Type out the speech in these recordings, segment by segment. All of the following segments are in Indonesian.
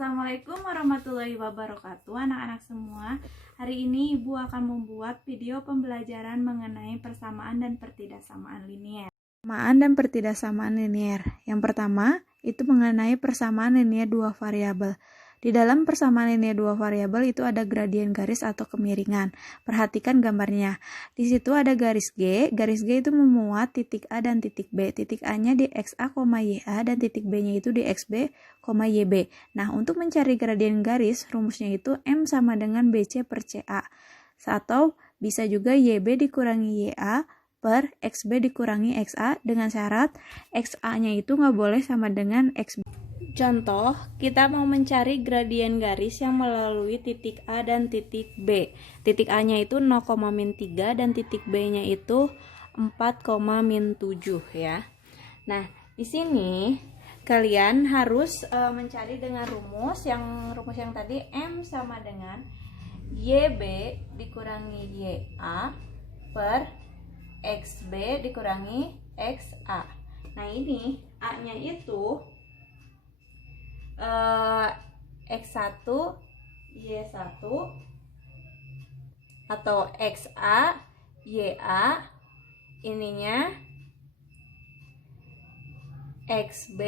Assalamualaikum warahmatullahi wabarakatuh anak-anak semua. Hari ini Ibu akan membuat video pembelajaran mengenai persamaan dan pertidaksamaan linier. Persamaan dan pertidaksamaan linier. Yang pertama, itu mengenai persamaan linier dua variabel. Di dalam persamaan linier dua variabel itu ada gradien garis atau kemiringan. Perhatikan gambarnya. Di situ ada garis G. Garis G itu memuat titik A dan titik B. Titik A-nya di XA, YA dan titik B-nya itu di XB, YB. Nah, untuk mencari gradien garis, rumusnya itu M sama dengan BC per CA. Atau bisa juga YB dikurangi YA per XB dikurangi XA dengan syarat XA-nya itu nggak boleh sama dengan XB. Contoh, kita mau mencari gradien garis yang melalui titik A dan titik B. Titik A-nya itu 0,-3 dan titik B-nya itu 4,-7 ya. Nah, di sini kalian harus mencari dengan rumus yang tadi M sama dengan YB dikurangi YA per XB dikurangi XA. Nah, ini A-nya itu X1 Y1 atau XA YA, ininya XB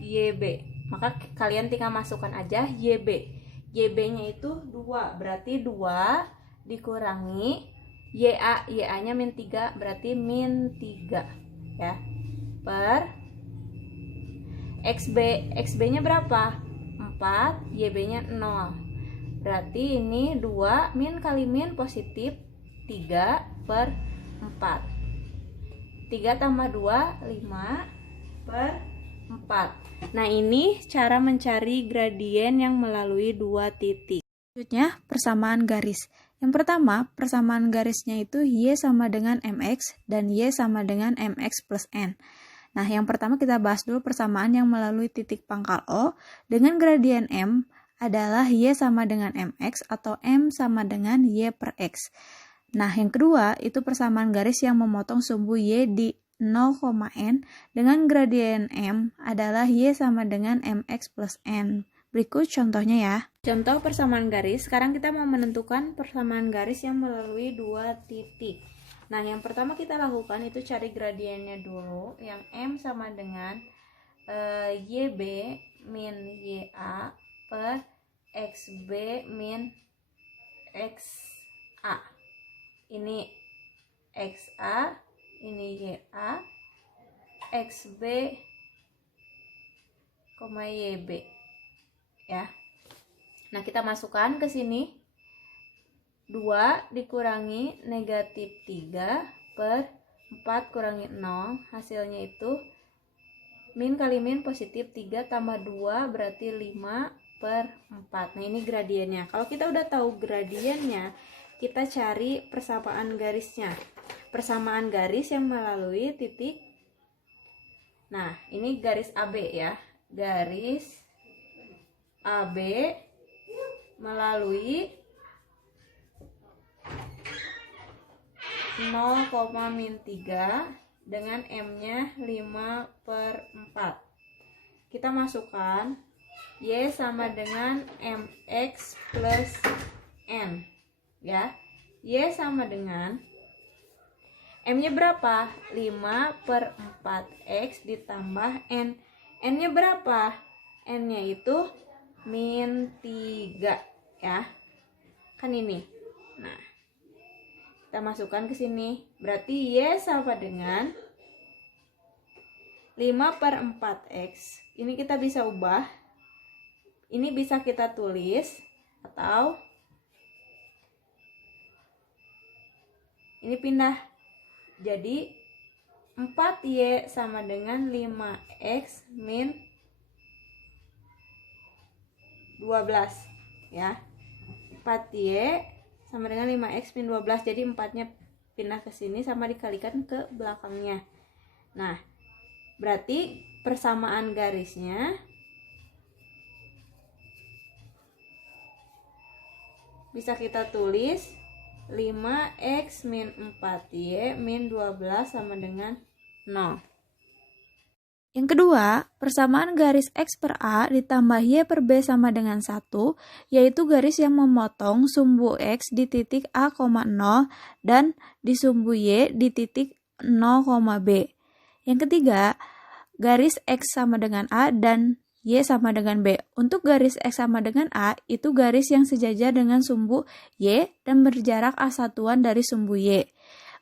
YB. Maka kalian tinggal masukkan aja YB. YB-nya itu 2, berarti 2 dikurangi YA, YA-nya -3, berarti -3 ya, per XB-nya berapa? 4, YB-nya 0. Berarti ini 2 min kali min positif 3 per 4. 3 tambah 2, 5 per 4. Nah, ini cara mencari gradien yang melalui dua titik. Selanjutnya, persamaan garis. Yang pertama, persamaan garisnya itu Y sama dengan MX dan Y sama dengan MX plus N. Nah, yang pertama kita bahas dulu persamaan yang melalui titik pangkal O dengan gradien M adalah Y sama dengan MX atau M sama dengan Y per X. Nah, yang kedua itu persamaan garis yang memotong sumbu Y di 0,N dengan gradien M adalah Y sama dengan MX plus N. Berikut contohnya ya. Contoh persamaan garis. Sekarang kita mau menentukan persamaan garis yang melalui dua titik. Nah, yang pertama kita lakukan itu cari gradiennya dulu, yang M sama dengan YB min YA per XB min XA. Ini XA, ini YA, XB, YB ya. Nah, kita masukkan ke sini 2 dikurangi negatif 3 per 4 kurangi 0, hasilnya itu min kali min positif 3 tambah 2 berarti 5 per 4. Nah, ini gradiennya. Kalau kita udah tahu gradiennya, kita cari persamaan garisnya. Persamaan garis yang melalui titik. Nah, ini garis AB ya. Garis AB melalui 0,-3 dengan M-nya 5 per 4. Kita masukkan Y sama dengan MX plus N ya. Y sama dengan M-nya berapa? 5 per 4X ditambah N. N-nya berapa? N-nya itu -3 ya. Kan ini. Nah, kita masukkan ke sini. Berarti Y sama dengan 5 per 4X. Ini kita bisa ubah. Ini bisa kita tulis. Atau ini pindah. Jadi 4Y sama dengan 5X min 12 ya. 4Y sama dengan 5X min 12, jadi 4-nya pindah ke sini sama dikalikan ke belakangnya. Nah, berarti persamaan garisnya bisa kita tulis 5X min 4Y min 12 sama dengan 0. Yang kedua, persamaan garis X per A ditambah Y per B sama dengan 1, yaitu garis yang memotong sumbu X di titik A, 0 dan di sumbu Y di titik 0, B. Yang ketiga, garis X sama dengan A dan Y sama dengan B. Untuk garis X sama dengan A, itu garis yang sejajar dengan sumbu Y dan berjarak A satuan dari sumbu Y.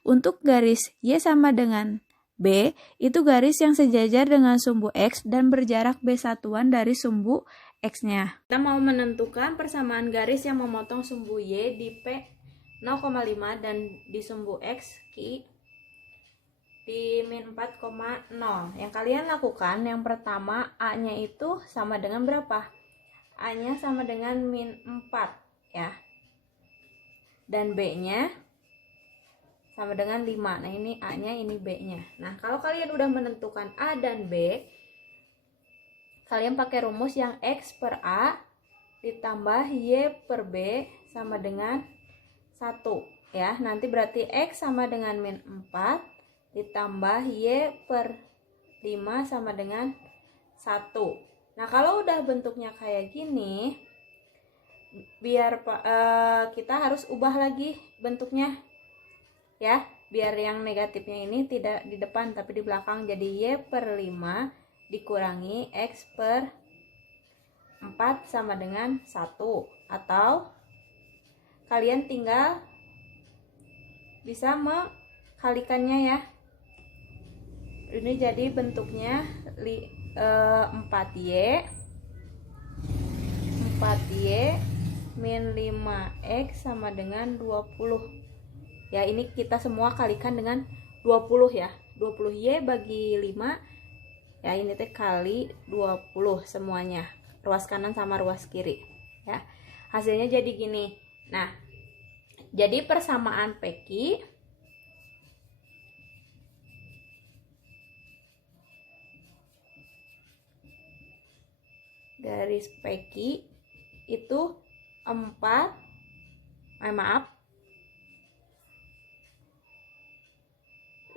Untuk garis Y sama dengan B, itu garis yang sejajar dengan sumbu X dan berjarak B satuan dari sumbu X-nya. Kita mau menentukan persamaan garis yang memotong sumbu Y di P 0,5 dan di sumbu X di min 4,0. Yang kalian lakukan, yang pertama A-nya itu sama dengan berapa? A-nya sama dengan min 4 ya. Dan B-nya sama dengan 5. Nah, ini A-nya, ini B-nya. Nah, kalau kalian udah menentukan A dan B, kalian pakai rumus yang X per A ditambah Y per B sama dengan 1 ya. Nanti berarti X sama dengan min 4 ditambah Y per 5 sama dengan 1. Nah, kalau udah bentuknya kayak gini, biar kita harus ubah lagi bentuknya ya, biar yang negatifnya ini tidak di depan tapi di belakang. Jadi Y per 5 dikurangi X per 4 sama dengan 1. Atau kalian tinggal bisa mengkalikannya ya. Ini jadi bentuknya 4Y min 5X sama dengan 20. Ya, ini kita semua kalikan dengan 20 ya. 20Y bagi 5. Ya, ini teh kali 20 semuanya. Ruas kanan sama ruas kiri. Ya. Hasilnya jadi gini. Nah, jadi persamaan PQ garis PQ itu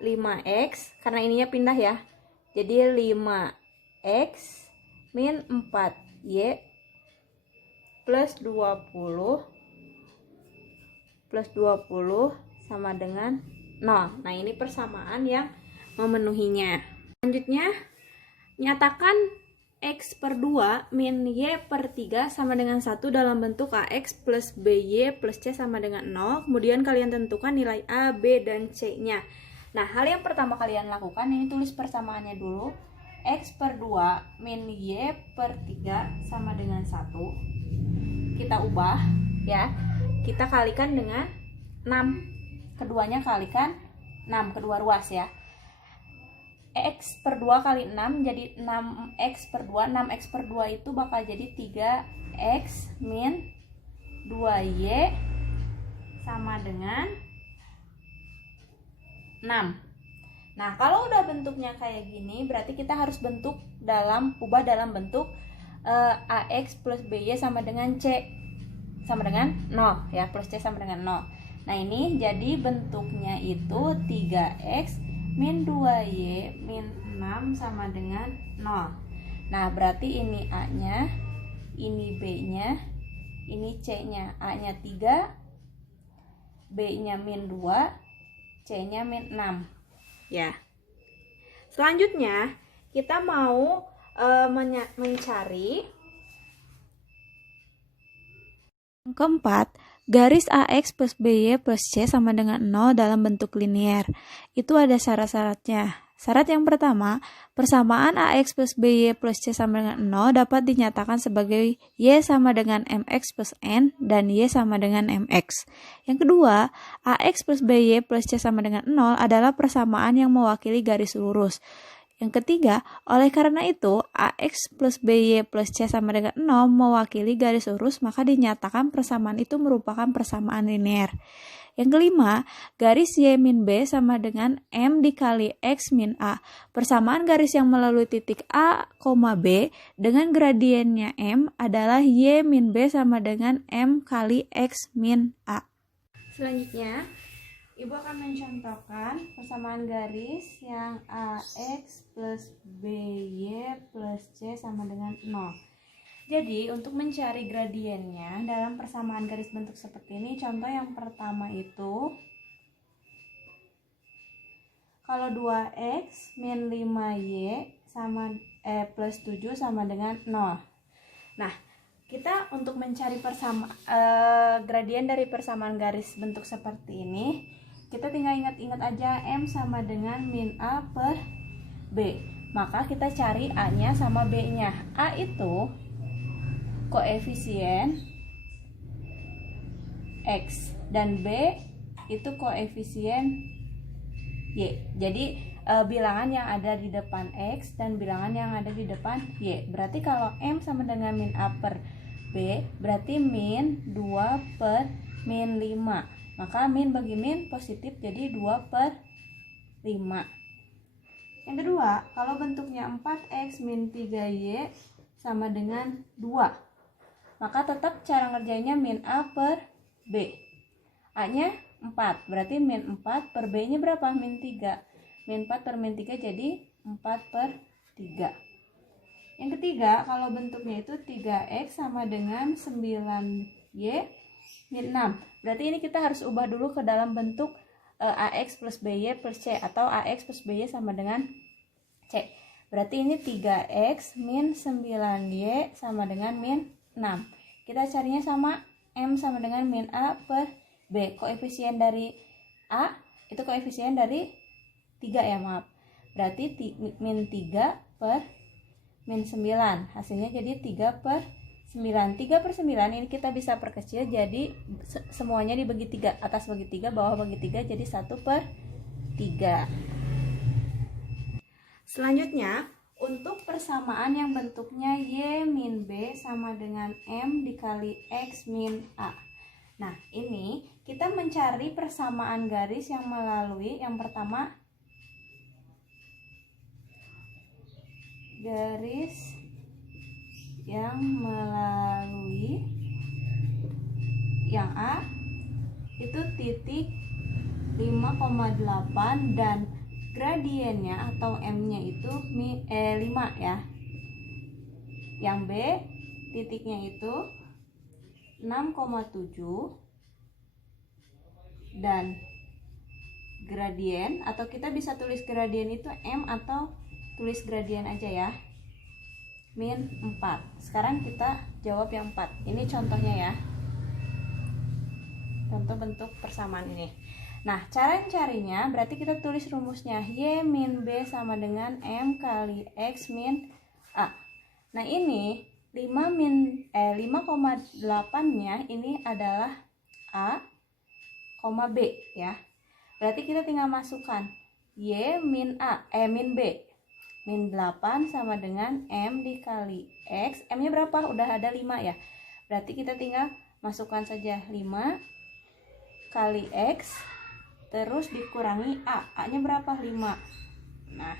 5X, karena ininya pindah ya, jadi 5X min 4Y plus 20 sama dengan 0. Nah, ini persamaan yang memenuhinya. Selanjutnya, nyatakan X per 2 min Y per 3 sama dengan 1 dalam bentuk AX plus BY plus C sama dengan 0. Kemudian kalian tentukan nilai A, B, dan C-nya. Nah, hal yang pertama kalian lakukan, ini tulis persamaannya dulu. X per 2 min Y per 3 sama dengan 1. Kita ubah ya. Kita kalikan dengan 6. Keduanya kalikan 6, kedua ruas ya. X per 2 kali 6 jadi 6X per 2. 6X per 2 itu bakal jadi 3X min 2Y sama dengan 6. Nah, kalau udah bentuknya kayak gini, berarti kita harus ubah dalam bentuk AX plus BY sama dengan C sama dengan 0 ya, plus C sama dengan 0. Nah, ini jadi bentuknya itu 3X min 2Y min 6 sama dengan 0. Nah, berarti ini A-nya, ini B-nya, ini C-nya. A-nya 3, B-nya min 2, C-nya min 6 ya. Selanjutnya kita mau mencari Yang keempat, garis AX plus BY plus C sama dengan 0 dalam bentuk linier. Itu ada syarat-syaratnya. Syarat yang pertama, persamaan AX plus BY plus C sama dengan 0 dapat dinyatakan sebagai Y sama dengan MX plus N dan Y sama dengan MX. Yang kedua, AX plus BY plus C sama dengan 0 adalah persamaan yang mewakili garis lurus. Yang ketiga, oleh karena itu, AX plus BY plus C sama dengan 0 mewakili garis lurus, maka dinyatakan persamaan itu merupakan persamaan linear. Yang kelima, garis Y min B sama dengan M dikali X min A. Persamaan garis yang melalui titik A, B dengan gradiennya M adalah Y min B sama dengan M kali X min A. Selanjutnya, Ibu akan mencontohkan persamaan garis yang AX plus BY plus C sama dengan 0. Jadi untuk mencari gradiennya dalam persamaan garis bentuk seperti ini, contoh yang pertama itu kalau 2X min 5Y sama plus 7 sama dengan 0. Nah, kita untuk mencari gradien dari persamaan garis bentuk seperti ini, kita tinggal ingat-ingat aja M sama dengan min A per B. Maka kita cari A-nya sama B-nya. A itu koefisien X dan B itu koefisien Y. Jadi bilangan yang ada di depan X dan bilangan yang ada di depan Y. Berarti kalau M sama dengan min A per B, berarti min 2 per min 5. Maka min bagi min positif, jadi 2 per 5. Yang kedua, kalau bentuknya 4X min 3Y sama dengan 2, maka tetap cara ngerjainnya min A per B. A-nya 4, berarti min 4 per B-nya berapa? Min 3. Min 4 per min 3 jadi 4 per 3. Yang ketiga, kalau bentuknya itu 3X sama dengan 9Y min 6. Berarti ini kita harus ubah dulu ke dalam bentuk AX plus BY plus C, atau AX plus BY sama dengan C. Berarti ini 3X min 9Y sama dengan min 6. Kita carinya sama M sama dengan min A per B. Koefisien dari A itu koefisien dari 3 ya, maaf. Berarti min 3 per min 9. Hasilnya jadi 3 per 9. 3 per 9 ini kita bisa perkecil, jadi semuanya dibagi 3. Atas bagi 3, bawah bagi 3, jadi 1 per 3. Selanjutnya, untuk persamaan yang bentuknya Y min B sama dengan M dikali X min A. Nah, ini kita mencari persamaan garis yang melalui, yang pertama, garis yang melalui yang A itu titik 5,8 dan gradiennya atau M-nya itu 5 ya. Yang B titiknya itu 6,7 dan gradien, atau kita bisa tulis gradien itu M atau tulis gradien aja ya, min 4. Sekarang kita jawab yang 4. Ini contohnya ya, contoh bentuk persamaan ini. Nah, cara carinya berarti kita tulis rumusnya Y min B sama dengan M kali X min A. Nah, ini 5,8-nya ini adalah A, B ya. Berarti kita tinggal masukkan Y min A, min B. Min 8 sama dengan M dikali X. M-nya berapa? Udah ada 5 ya. Berarti kita tinggal masukkan saja 5 kali X, terus dikurangi A. A-nya berapa? 5. Nah,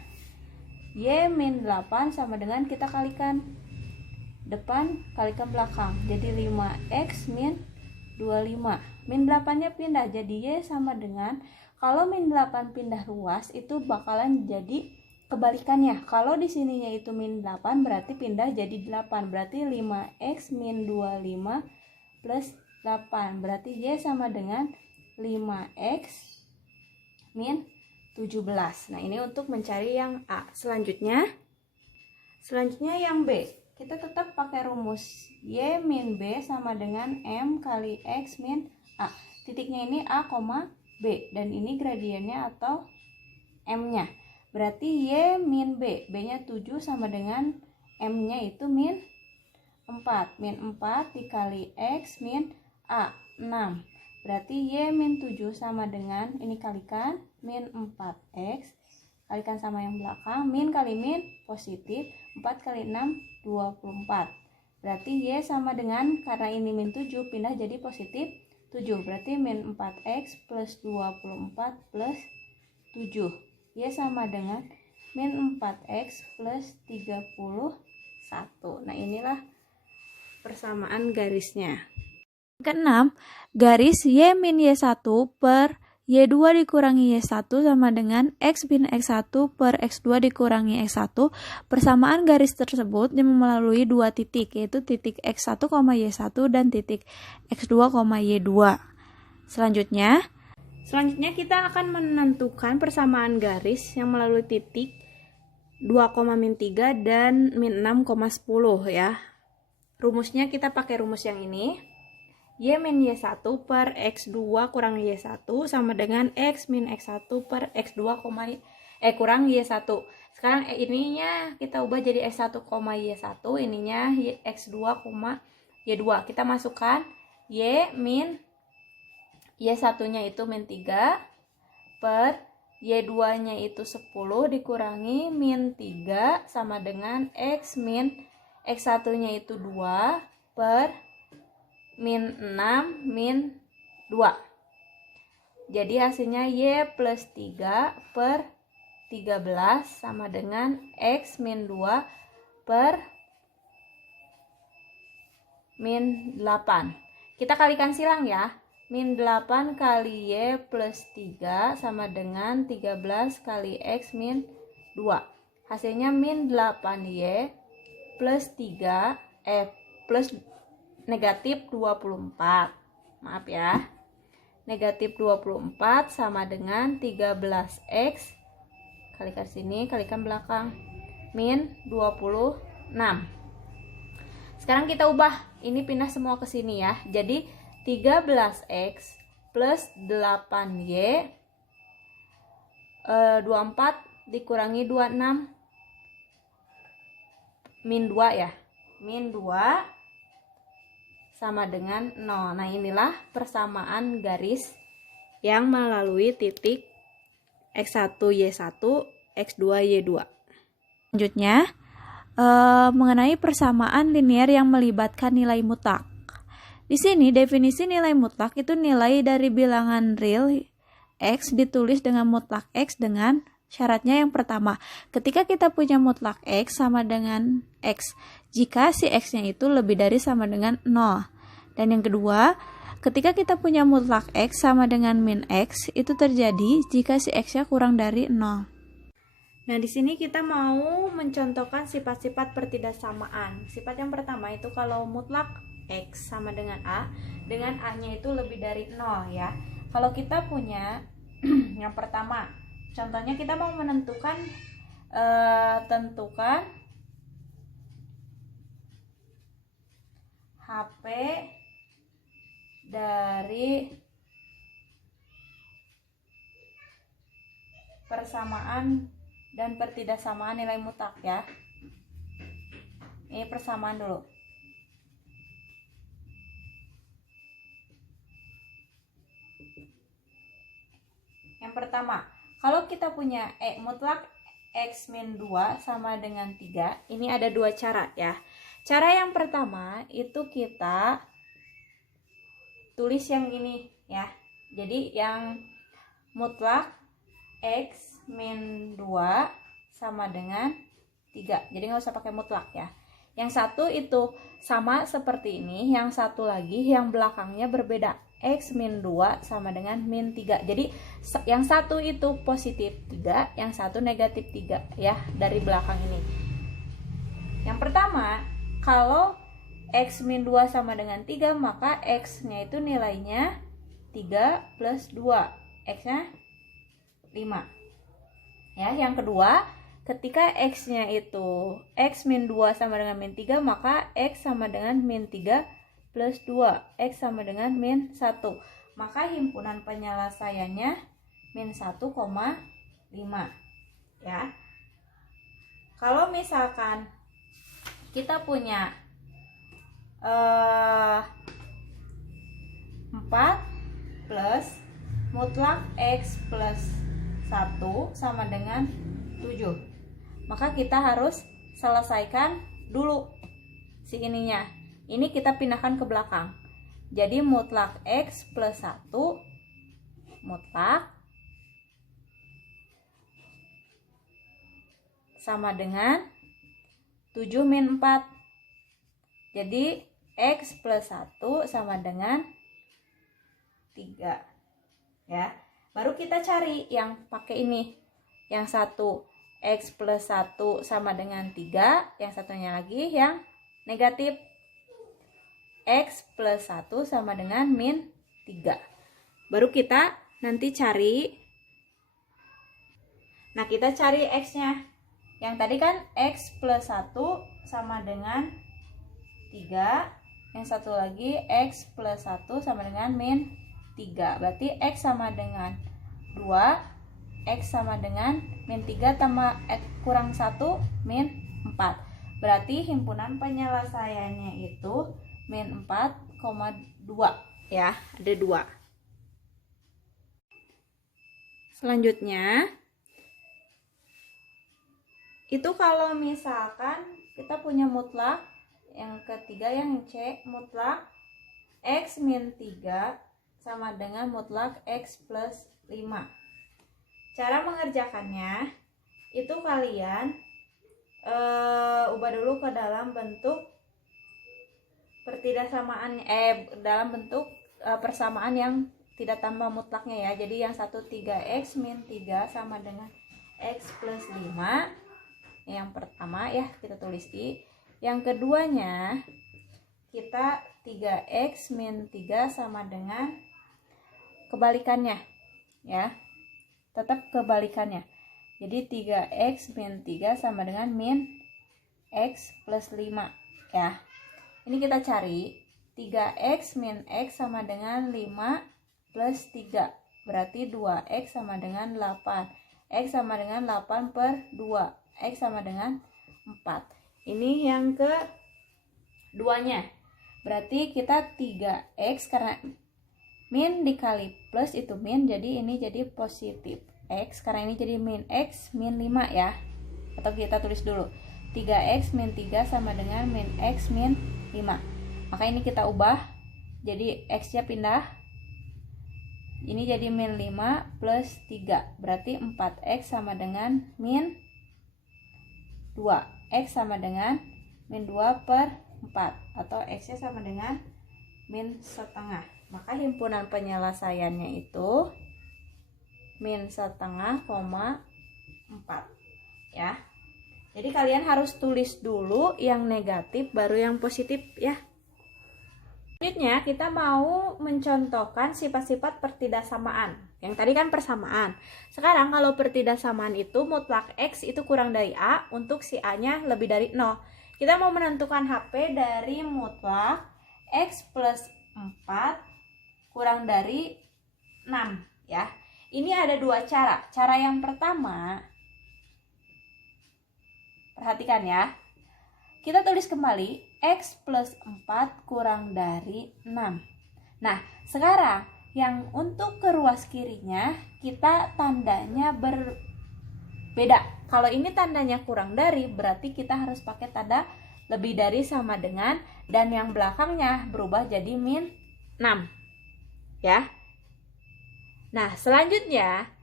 Y min 8 sama dengan kita kalikan depan kalikan belakang. Jadi 5X min 25. Min 8-nya pindah, jadi Y sama dengan, kalau min 8 pindah ruas itu bakalan jadi kebalikannya. Kalau di sininya itu min 8 berarti pindah jadi 8. Berarti 5X min 25 plus 8. Berarti Y sama dengan 5X min 17. Nah, ini untuk mencari yang A. Selanjutnya yang B. Kita tetap pakai rumus Y min B sama dengan M kali X min A. Titiknya ini A, B. Dan ini gradiennya atau M-nya. Berarti Y min B. B-nya 7 sama dengan M-nya itu min 4. Min 4 dikali X min A, 6. Berarti Y min 7 sama dengan, ini kalikan, min 4X. Kalikan sama yang belakang, min kali min positif, 4 kali 6, 24. Berarti Y sama dengan, karena ini min 7, pindah jadi positif 7. Berarti min 4X plus 24 plus 7. Y sama dengan min 4X plus 31. Nah, inilah persamaan garisnya. Keenam, garis Y min Y1 per Y2 dikurangi Y1 sama dengan X min X1 per X2 dikurangi X1. Persamaan garis tersebut melalui dua titik, yaitu titik X1, Y1 dan titik X2, Y2. Selanjutnya kita akan menentukan persamaan garis yang melalui titik 2,-3 dan min 6,10 ya. Rumusnya kita pakai rumus yang ini. Y min Y1 per X2 kurang Y1 sama dengan X min X1 per X2, kurang Y1. Sekarang ininya kita ubah jadi X1, Y1, ininya X2, Y2. Kita masukkan Y min Y1-nya itu min 3 per Y2-nya itu 10 dikurangi min 3 sama dengan X min X1-nya itu 2 per min 6 min 2. Jadi hasilnya Y plus 3 per 13 sama dengan X min 2 per min 8. Kita kalikan silang ya. Min 8 kali Y plus 3 sama dengan 13 kali X min 2. Hasilnya min 8Y plus 3 plus negatif 24. Maaf ya. Negatif 24 sama dengan 13X. Kalikan sini, kalikan belakang. Min 26. Sekarang kita ubah. Ini pindah semua ke sini ya. Jadi 13X plus 8Y 24 dikurangi 26 min 2 ya. Min 2 sama dengan 0. Nah, inilah persamaan garis yang melalui titik X1, Y1, X2, Y2. Selanjutnya, mengenai persamaan linear yang melibatkan nilai mutlak. Di sini definisi nilai mutlak itu nilai dari bilangan real X ditulis dengan mutlak X dengan syaratnya yang pertama, ketika kita punya mutlak X sama dengan X, jika si X-nya itu lebih dari sama dengan 0. Dan yang kedua, ketika kita punya mutlak X sama dengan min X, itu terjadi jika si X-nya kurang dari 0. Nah, di sini kita mau mencontohkan sifat-sifat pertidaksamaan. Sifat yang pertama itu kalau mutlak X sama dengan A A-nya itu lebih dari 0 ya. Kalau kita punya yang pertama, contohnya kita mau menentukan tentukan HP dari persamaan dan pertidaksamaan nilai mutlak ya. Ini persamaan dulu. Yang pertama, kalau kita punya mutlak X min 2 sama dengan 3, ini ada dua cara ya. Cara yang pertama itu kita tulis yang ini ya. Jadi yang mutlak X min 2 sama dengan 3. Jadi nggak usah pakai mutlak ya. Yang satu itu sama seperti ini, yang satu lagi yang belakangnya berbeda. X min 2 sama dengan min 3. Jadi yang satu itu positif 3, yang satu negatif 3 ya dari belakang ini. Yang pertama, kalau X min 2 sama dengan 3, maka X-nya itu nilainya 3 plus 2. X-nya 5. Ya, yang kedua, ketika X-nya itu X min 2 sama dengan min 3, maka X sama dengan min 3 plus 2. X sama dengan min 1. Maka himpunan penyelesaiannya min 1,5. Ya. Kalau misalkan kita punya 4 plus mutlak X plus 1 sama dengan 7. Maka kita harus selesaikan dulu si ininya. Ini kita pindahkan ke belakang. Jadi mutlak X plus 1 mutlak sama dengan 7 min 4. Jadi X plus 1 sama dengan 3 ya. Baru kita cari yang pakai ini. Yang satu X plus 1 sama dengan 3, yang satunya lagi yang negatif. X plus 1 sama dengan min 3. Baru kita nanti cari. Nah, kita cari X-nya. Yang tadi kan X plus 1 sama dengan 3. Yang satu lagi X plus 1 sama dengan min 3. Berarti X sama dengan 2. X sama dengan min 3 tambah X kurang 1 min 4. Berarti himpunan penyelesaiannya itu min 4,2 ya, ada 2. Selanjutnya itu kalau misalkan kita punya mutlak, yang ketiga yang C, mutlak X min 3 sama dengan mutlak X plus 5. Cara mengerjakannya itu kalian ubah dulu ke dalam bentuk pertidaksamaan, dalam bentuk persamaan yang tidak tambah mutlaknya ya. Jadi yang satu 3X min 3 sama dengan X plus 5. Yang pertama ya kita tulis di. Yang keduanya kita 3X min 3 sama dengan kebalikannya ya. Tetap kebalikannya. Jadi 3X min 3 sama dengan min X plus 5 ya. Ini kita cari 3X min X sama dengan 5 plus 3. Berarti 2X sama dengan 8. X sama dengan 8 per 2. X sama dengan 4. Ini yang keduanya. Berarti kita 3X karena min dikali plus itu min, jadi ini jadi positif X. Karena ini jadi min X min 5 ya. Atau kita tulis dulu 3X min 3 sama dengan min X min 5. Maka ini kita ubah jadi X nya pindah. Ini jadi min 5 plus 3. Berarti 4X sama dengan min 2. X sama dengan min 2 per 4. Atau X nya sama dengan min setengah. Maka himpunan penyelesaiannya itu min setengah, 4 ya. Jadi kalian harus tulis dulu yang negatif baru yang positif ya. Selanjutnya kita mau mencontohkan sifat-sifat pertidaksamaan. Yang tadi kan persamaan. Sekarang kalau pertidaksamaan itu mutlak X itu kurang dari A untuk si A nya lebih dari 0. Kita mau menentukan HP dari mutlak X plus 4 kurang dari 6 ya. Ini ada dua cara. Cara yang pertama, perhatikan ya. Kita tulis kembali X plus 4 kurang dari 6. Nah, sekarang yang untuk ke ruas kirinya kita tandanya berbeda. Kalau ini tandanya kurang dari, berarti kita harus pakai tanda lebih dari sama dengan, dan yang belakangnya berubah jadi min 6 ya. Nah, selanjutnya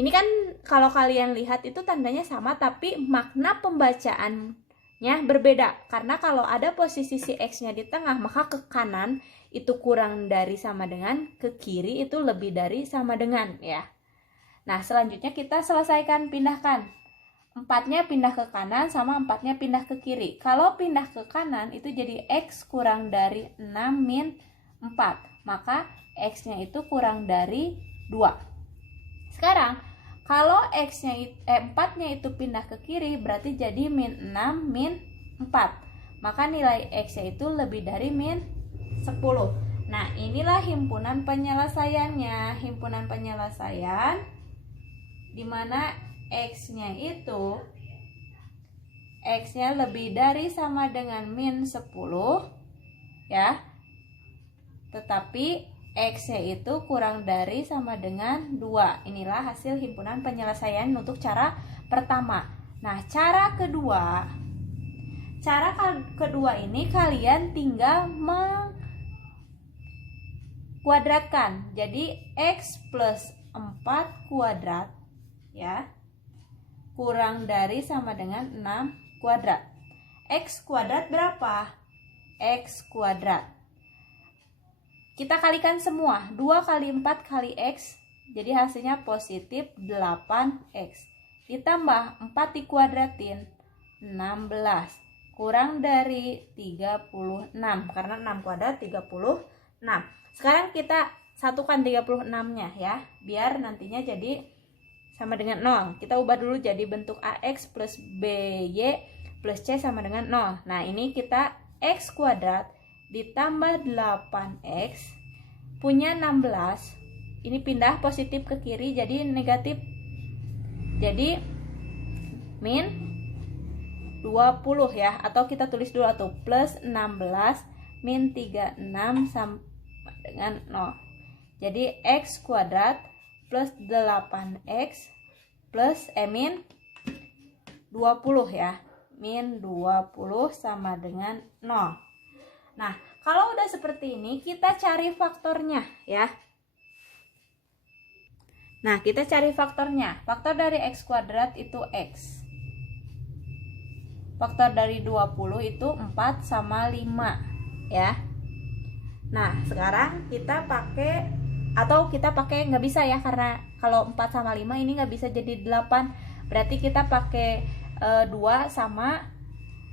ini kan kalau kalian lihat itu tandanya sama tapi makna pembacaannya berbeda. Karena kalau ada posisi si X-nya di tengah, maka ke kanan itu kurang dari sama dengan, ke kiri itu lebih dari sama dengan ya. Nah, selanjutnya kita selesaikan pindahkan. 4-nya pindah ke kanan sama 4-nya pindah ke kiri. Kalau pindah ke kanan itu jadi X kurang dari 6 min 4. Maka X-nya itu kurang dari 2. Sekarang kalau X-nya 4-nya itu pindah ke kiri berarti jadi min 6 min 4. Maka nilai X-nya itu lebih dari min 10. Nah, inilah himpunan penyelesaiannya. Himpunan penyelesaian dimana X-nya itu X-nya lebih dari sama dengan min 10 ya. Tetapi X-nya itu kurang dari sama dengan 2. Inilah hasil himpunan penyelesaian untuk cara pertama. Nah, cara kedua ini kalian tinggal mengkuadratkan. Jadi X plus 4 kuadrat ya kurang dari sama dengan 6 kuadrat. X kuadrat berapa? X kuadrat kita kalikan semua. 2 kali 4 kali X Jadi hasilnya positif 8x. Ditambah 4 dikuadratin 16. Kurang dari 36. Karena 6 kuadrat 36. Sekarang kita satukan 36-nya ya. Biar nantinya jadi sama dengan 0. Kita ubah dulu jadi bentuk AX plus BY plus C sama dengan 0. Nah ini kita X kuadrat ditambah 8x punya 16. Ini pindah positif ke kiri jadi negatif. Jadi min 20 ya. Atau kita tulis dulu atau plus 16 min 36 sama dengan 0. Jadi X kuadrat plus 8x plus min 20 ya. Min 20 sama dengan 0. Nah, kalau udah seperti ini, kita cari faktornya ya. Nah, kita cari faktornya. Faktor dari X kuadrat itu X. Faktor dari 20 itu 4 sama 5 ya. Nah, sekarang kita pakai, atau kita pakai nggak bisa ya, karena kalau 4 sama 5 ini nggak bisa jadi 8. Berarti kita pakai 2 sama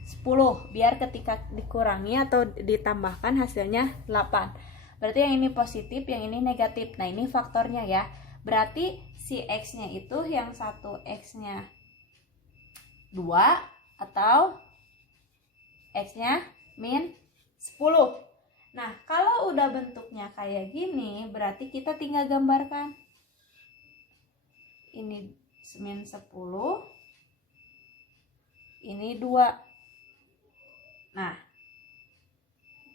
10 biar ketika dikurangi atau ditambahkan hasilnya 8. Berarti yang ini positif, yang ini negatif. Nah ini faktornya ya. Berarti si X nya itu yang satu X nya 2 atau X nya min 10. Nah kalau udah bentuknya kayak gini, berarti kita tinggal gambarkan. Ini min 10, ini 2. Nah,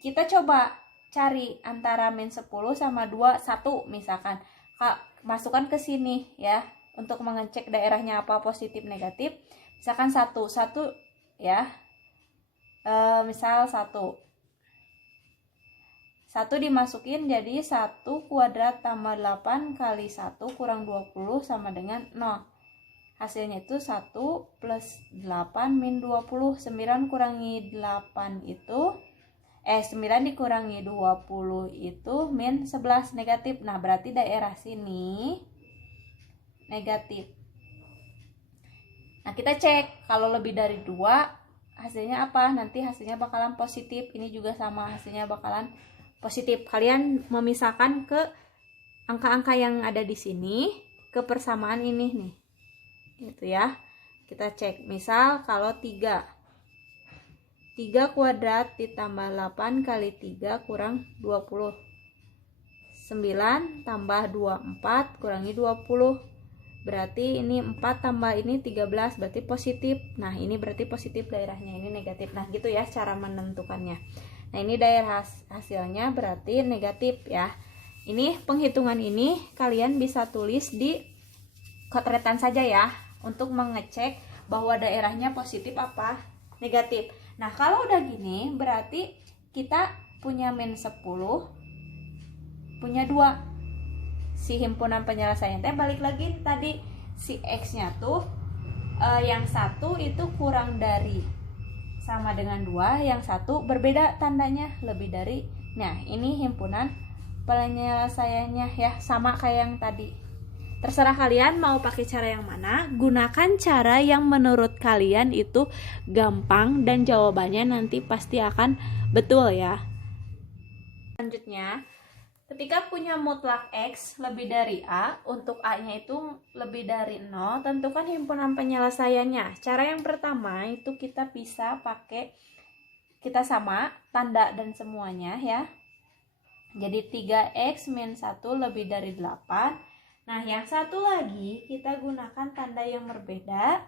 kita coba cari antara min 10 sama 2, 1 misalkan. Masukkan ke sini ya, untuk mengecek daerahnya apa positif negatif. Misalkan 1 ya, misal 1 dimasukin jadi 1 kuadrat tambah 8 kali 1 kurang 20 sama dengan 0. Hasilnya itu 1 plus 8 min 20. 9 kurangi 8 itu 9 dikurangi 20 itu min 11 negatif. Nah berarti daerah sini negatif. Nah kita cek kalau lebih dari 2 hasilnya apa. Nanti hasilnya bakalan positif. Ini juga sama, hasilnya bakalan positif. Kalian memisahkan ke angka-angka yang ada di sini ke persamaan ini nih. Gitu ya. Kita cek. Misal kalau 3 kuadrat ditambah 8 kali 3 kurang 20. 9 tambah 2 4 kurangi 20. Berarti ini 4 tambah ini 13, berarti positif. Nah ini berarti positif daerahnya, ini negatif. Nah gitu ya cara menentukannya. Nah ini daerah hasilnya berarti negatif ya. Ini penghitungan ini kalian bisa tulis di kotretan saja ya, untuk mengecek bahwa daerahnya positif apa negatif. Nah kalau udah gini berarti kita punya min 10, punya 2. Si himpunan penyelesaian balik lagi tadi, si X nya tuh yang satu itu kurang dari sama dengan 2, yang satu berbeda tandanya lebih dari. Nah ini himpunan penyelesaiannya ya, sama kayak yang tadi. Terserah kalian mau pakai cara yang mana. Gunakan cara yang menurut kalian itu gampang dan jawabannya nanti pasti akan betul ya. Selanjutnya, ketika punya mutlak X lebih dari A, untuk A nya itu lebih dari 0, tentukan himpunan penyelesaiannya. Cara yang pertama itu kita bisa pakai, kita sama tanda dan semuanya ya. Jadi 3X min 1 lebih dari 8. Nah yang satu lagi kita gunakan tanda yang berbeda.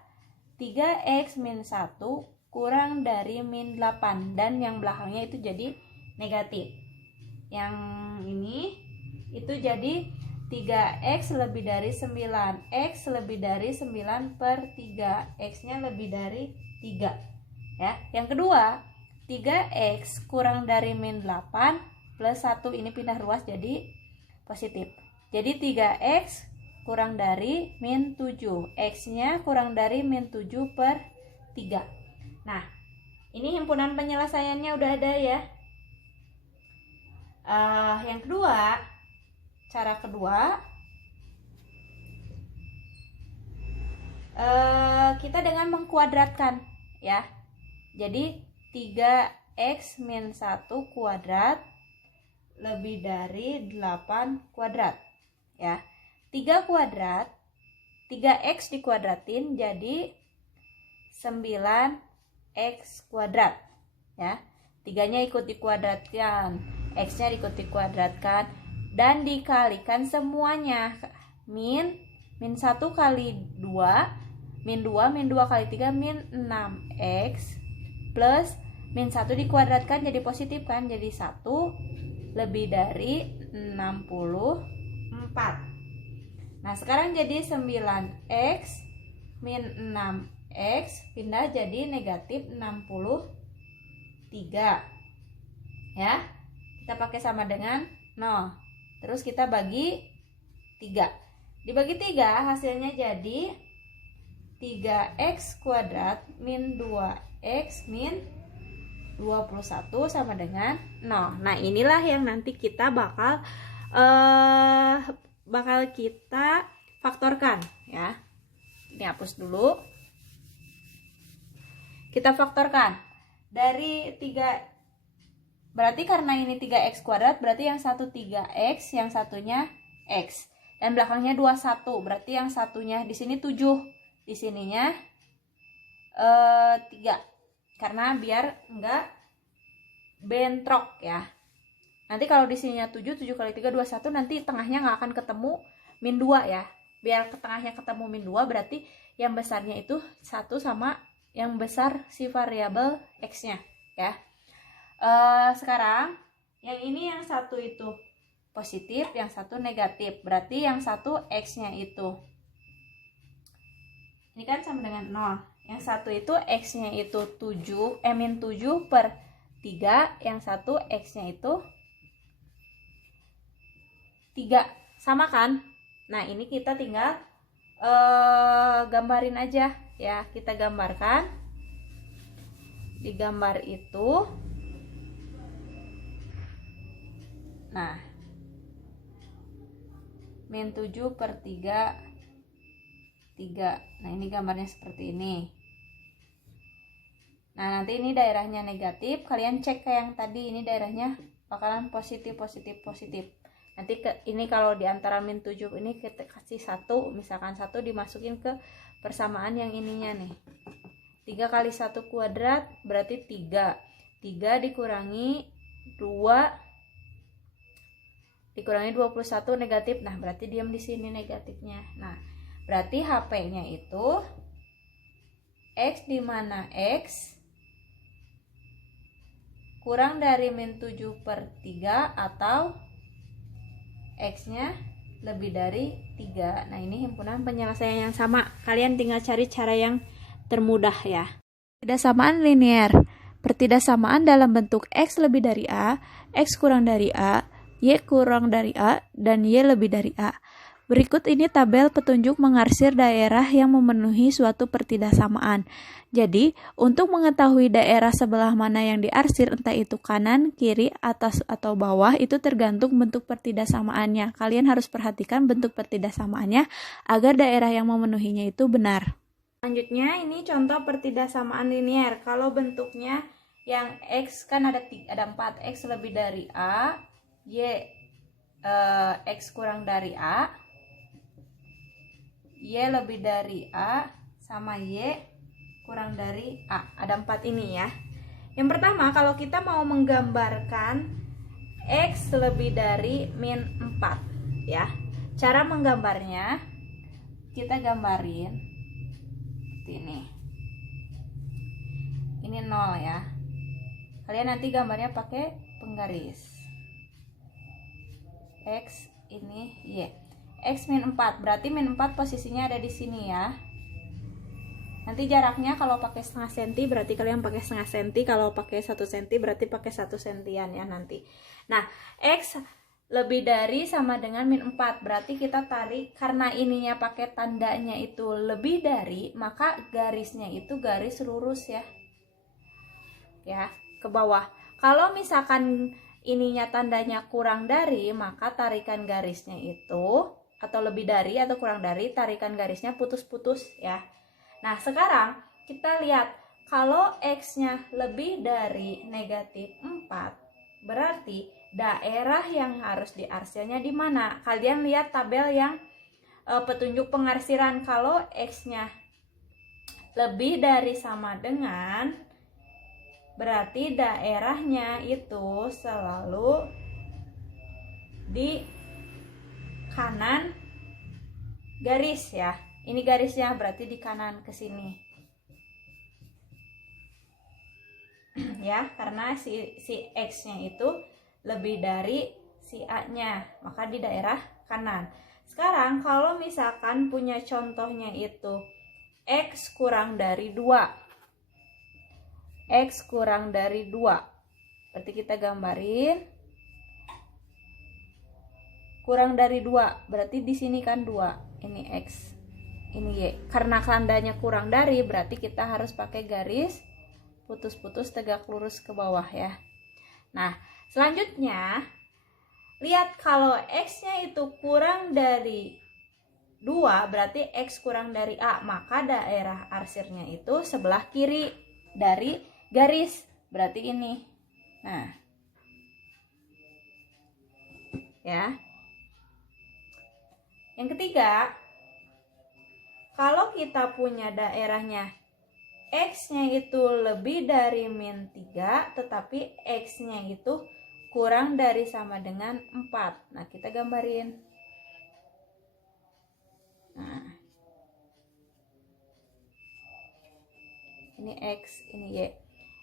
3X min 1 kurang dari min 8. Dan yang belakangnya itu jadi negatif. Yang ini itu jadi 3X lebih dari 9. X lebih dari 9 per 3. X nya lebih dari 3 ya. Yang kedua 3X kurang dari min 8 plus 1. Ini pindah ruas jadi positif. Jadi 3X kurang dari min 7. X nya kurang dari min 7 per 3. Nah ini himpunan penyelesaiannya udah ada ya. Yang kedua, cara kedua kita dengan mengkuadratkan ya. Jadi 3x min 1 kuadrat lebih dari 8 kuadrat ya. 3 kuadrat, 3x dikuadratin jadi 9x kuadrat ya. 3-nya ikut dikuadratkan, x-nya ikut dikuadratkan dan dikalikan semuanya. Min 1 kali 2, min 2 kali 3 min 6x plus min 1 dikuadratkan jadi positif kan, jadi 1 lebih dari 64. Nah sekarang jadi 9x min 6x pindah jadi negatif 63 ya. Kita pakai sama dengan 0. Terus kita bagi 3. Dibagi 3 hasilnya jadi 3x kuadrat min 2x min 21 sama dengan 0. Nah inilah yang nanti kita bakal kita faktorkan ya. Ini hapus dulu. Kita faktorkan dari 3, berarti karena ini 3x kuadrat berarti yang satu 3x, yang satunya x, dan belakangnya 21, berarti yang satunya di sini 7, di sininya 3. Karena biar enggak bentrok ya. Nanti kalau di sininya 7 kali 3 21, nanti tengahnya nggak akan ketemu min 2 ya. Biar ke tengahnya ketemu min 2 berarti yang besarnya itu 1 sama yang besar si variabel x-nya ya. Sekarang yang ini yang satu itu positif, yang satu negatif. Berarti yang satu x-nya itu ini kan sama dengan 0. Yang satu itu x-nya itu min 7 per 3. Yang satu x-nya itu 3. Sama kan? Nah ini kita tinggal gambarin aja ya. Kita gambarkan. Di gambar itu, nah min 7 per 3 3. Nah ini gambarnya seperti ini. Nah nanti ini daerahnya negatif, kalian cek ke yang tadi, ini daerahnya bakalan positif. Nanti ini kalau diantara min 7 ini kita kasih 1, misalkan 1 dimasukin ke persamaan yang ininya nih. 3 kali 1 kuadrat berarti 3. 3 dikurangi 2 dikurangi 21 negatif. Nah berarti diam di sini negatifnya. Nah berarti HP-nya itu x di mana x kurang dari min 7 per 3 atau x-nya lebih dari 3. Nah ini himpunan penyelesaian yang sama. Kalian tinggal cari cara yang termudah ya. Pertidaksamaan linear. Pertidaksamaan dalam bentuk x lebih dari a, x kurang dari a, y kurang dari a, dan y lebih dari a. Berikut ini tabel petunjuk mengarsir daerah yang memenuhi suatu pertidaksamaan. Jadi, untuk mengetahui daerah sebelah mana yang diarsir, entah itu kanan, kiri, atas, atau bawah, itu tergantung bentuk pertidaksamaannya. Kalian harus perhatikan bentuk pertidaksamaannya agar daerah yang memenuhinya itu benar. Selanjutnya ini contoh pertidaksamaan linear. Kalau bentuknya yang x kan ada 4, x lebih dari a, y x kurang dari a, y lebih dari a, sama y kurang dari a. Ada 4 ini ya. Yang pertama, kalau kita mau menggambarkan x lebih dari min 4 ya. Cara menggambarnya kita gambarin seperti ini. Ini 0 ya. Kalian nanti gambarnya pakai penggaris. X ini y. X min 4, berarti min 4 posisinya ada di sini ya. Nanti jaraknya kalau pakai setengah senti berarti kalian pakai setengah senti, kalau pakai 1 senti berarti pakai 1 sentian ya nanti. Nah, X lebih dari sama dengan min 4, berarti kita tarik, karena ininya pakai tandanya itu lebih dari, maka garisnya itu garis lurus ya. Ya, ke bawah. Kalau misalkan ininya tandanya kurang dari, maka tarikan garisnya itu, atau lebih dari atau kurang dari, tarikan garisnya putus-putus ya. Nah, sekarang kita lihat kalau X-nya lebih dari negatif 4, berarti daerah yang harus diarsirnya di mana? Kalian lihat tabel yang petunjuk pengarsiran. Kalau X-nya lebih dari sama dengan, berarti daerahnya itu selalu di kanan garis ya. Ini garisnya berarti di kanan ke sini. Ya, karena si X-nya itu lebih dari si A-nya, maka di daerah kanan. Sekarang kalau misalkan punya contohnya itu X kurang dari 2. X kurang dari 2. Berarti kita gambarin kurang dari 2. Berarti di sini kan 2. Ini X, ini Y. Karena tandanya kurang dari, berarti kita harus pakai garis putus-putus tegak lurus ke bawah ya. Nah, selanjutnya lihat kalau X-nya itu kurang dari 2, berarti X kurang dari A, maka daerah arsirnya itu sebelah kiri dari garis, berarti ini. Nah, ya. Yang ketiga, kalau kita punya daerahnya X-nya itu lebih dari min 3, tetapi X-nya itu kurang dari sama dengan 4. Nah, kita gambarin. Nah, ini X, ini Y.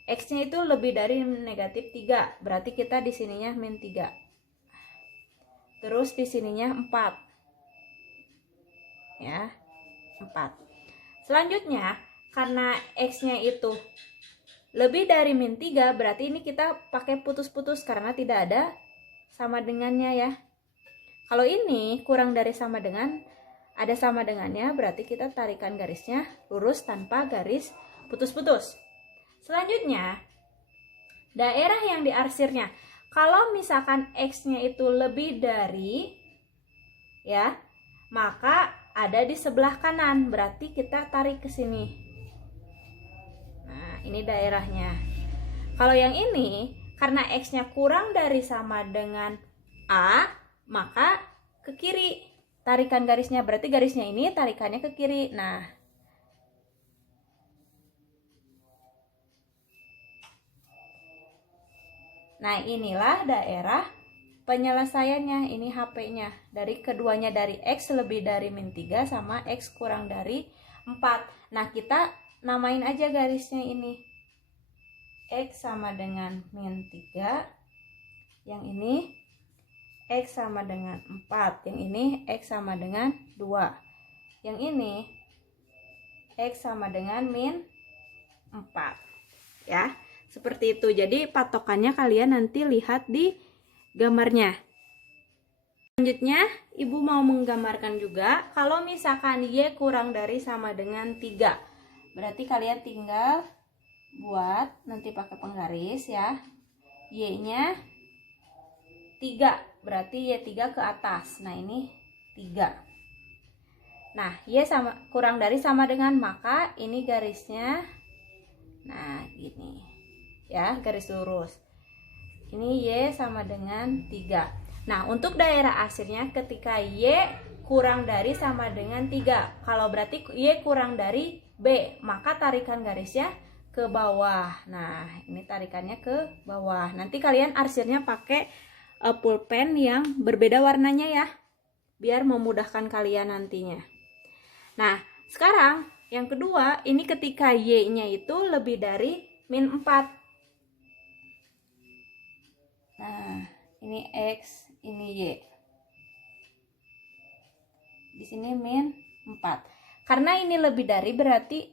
X-nya itu lebih dari negatif 3, berarti kita di sininya min 3. Terus di sininya 4. Ya, 4. Selanjutnya, karena X-nya itu lebih dari min 3, berarti ini kita pakai putus-putus karena tidak ada sama dengannya ya. Kalau ini kurang dari sama dengan, ada sama dengannya, berarti kita tarikan garisnya lurus tanpa garis putus-putus. Selanjutnya, daerah yang diarsirnya. Kalau misalkan X-nya itu lebih dari, ya, maka ada di sebelah kanan, berarti kita tarik ke sini. Nah, ini daerahnya. Kalau yang ini, karena X-nya kurang dari sama dengan A, maka ke kiri. Tarikan garisnya, berarti garisnya ini tarikannya ke kiri. Nah, inilah daerah penyelesaiannya. Ini HP-nya. Dari keduanya, dari X lebih dari min 3 sama X kurang dari 4. Nah, kita namain aja garisnya ini. X sama dengan min 3. Yang ini X sama dengan 4. Yang ini X sama dengan 2. Yang ini X sama dengan min 4. Ya, seperti itu. Jadi patokannya kalian nanti lihat di gambarnya. Selanjutnya, Ibu mau menggambarkan juga kalau misalkan Y kurang dari sama dengan 3. Berarti kalian tinggal buat nanti pakai penggaris ya. Y-nya 3, berarti Y3 ke atas. Nah, ini 3. Nah, Y sama kurang dari sama dengan, maka ini garisnya, nah gini ya, garis lurus. Ini Y sama dengan 3. Nah, untuk daerah arsirnya ketika Y kurang dari sama dengan 3. Kalau berarti Y kurang dari B, maka tarikan garisnya ke bawah. Nah, ini tarikannya ke bawah. Nanti kalian arsirnya pakai pulpen yang berbeda warnanya ya, biar memudahkan kalian nantinya. Nah, sekarang yang kedua, ini ketika Y-nya itu lebih dari min 4. Nah, ini X, ini Y. Di sini min 4. Karena ini lebih dari, berarti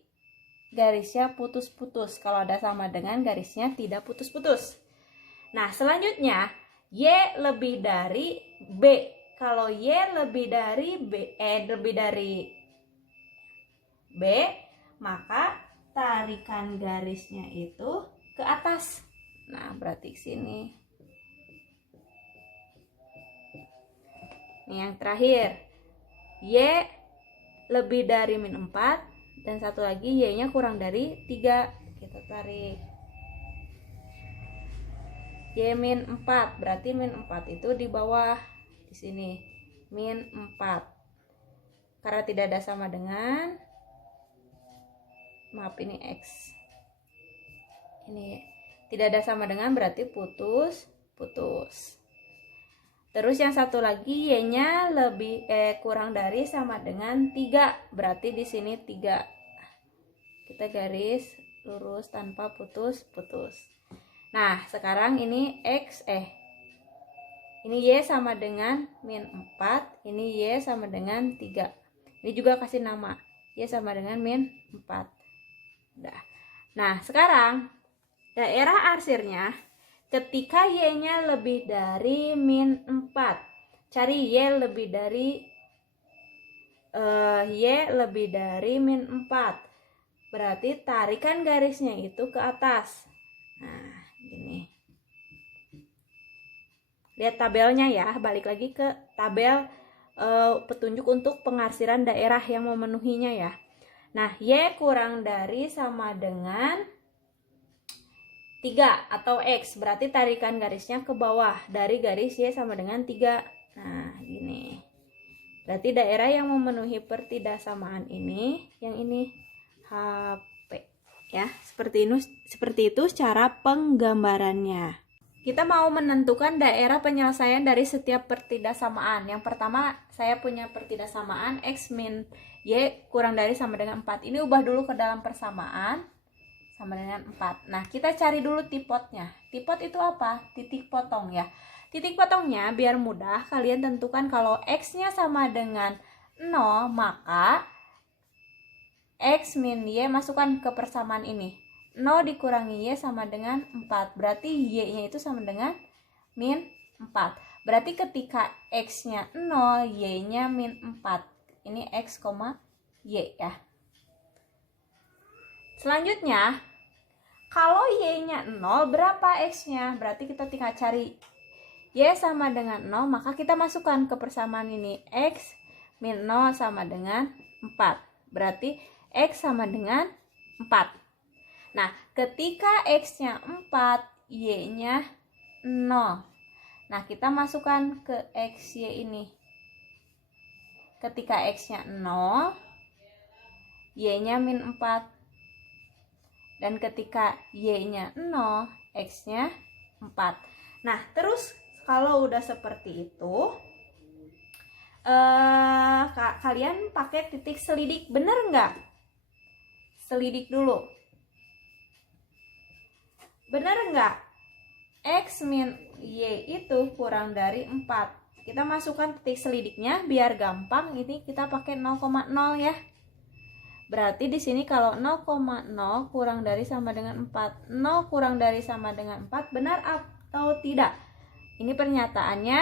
garisnya putus-putus. Kalau ada sama dengan, garisnya tidak putus-putus. Nah, selanjutnya Y lebih dari B. Kalau Y lebih dari B, maka tarikan garisnya itu ke atas. Nah, berarti sini. Ini yang terakhir. Y lebih dari min 4, dan satu lagi Y-nya kurang dari 3. Kita tarik. Y min 4, berarti min 4 itu di bawah di sini. Min 4. Karena tidak ada sama dengan, maaf ini X. Ini tidak ada sama dengan berarti putus. Terus yang satu lagi Y-nya kurang dari sama dengan 3. Berarti di sini 3. Kita garis lurus tanpa putus. Nah, sekarang ini ini Y sama dengan min 4, ini Y sama dengan 3. Ini juga kasih nama. Y sama dengan min 4. Udah. Nah, sekarang daerah arsirnya ketika Y-nya lebih dari min 4. Cari Y lebih dari min 4. Berarti tarikan garisnya itu ke atas. Nah, gini. Lihat tabelnya ya, balik lagi ke tabel petunjuk untuk pengarsiran daerah yang memenuhinya ya. Nah, Y kurang dari sama dengan 3 atau X, berarti tarikan garisnya ke bawah dari garis Y sama dengan 3. Nah, gini. Berarti daerah yang memenuhi pertidaksamaan ini, yang ini HP ya. Seperti itu cara penggambarannya. Kita mau menentukan daerah penyelesaian dari setiap pertidaksamaan. Yang pertama, saya punya pertidaksamaan X min Y kurang dari sama dengan 4. Ini ubah dulu ke dalam persamaan sama dengan 4. Nah, kita cari dulu tipotnya. Tipot itu apa? Titik potong ya. Titik potongnya biar mudah, kalian tentukan kalau X-nya sama dengan 0, maka X min Y masukkan ke persamaan ini. 0 dikurangi Y sama dengan 4. Berarti Y-nya itu sama dengan min 4. Berarti ketika X-nya 0, Y-nya min 4. Ini X, Y ya. Selanjutnya, kalau Y-nya 0, berapa X-nya? Berarti kita tinggal cari Y sama dengan 0, maka kita masukkan ke persamaan ini. X min 0 sama dengan 4. Berarti X sama dengan 4. Nah, ketika X-nya 4, Y-nya 0. Nah, kita masukkan ke XY ini. Ketika X-nya 0, Y-nya min 4. Dan ketika Y-nya 0, X-nya 4. Nah, terus kalau udah seperti itu, kalian pakai titik selidik, bener nggak? Selidik dulu. Bener nggak? X min Y itu kurang dari 4. Kita masukkan titik selidiknya biar gampang. Ini kita pakai 0,0 ya. Berarti di sini kalau 0,0 kurang dari sama dengan 4, 0 kurang dari sama dengan 4, benar atau tidak? Ini pernyataannya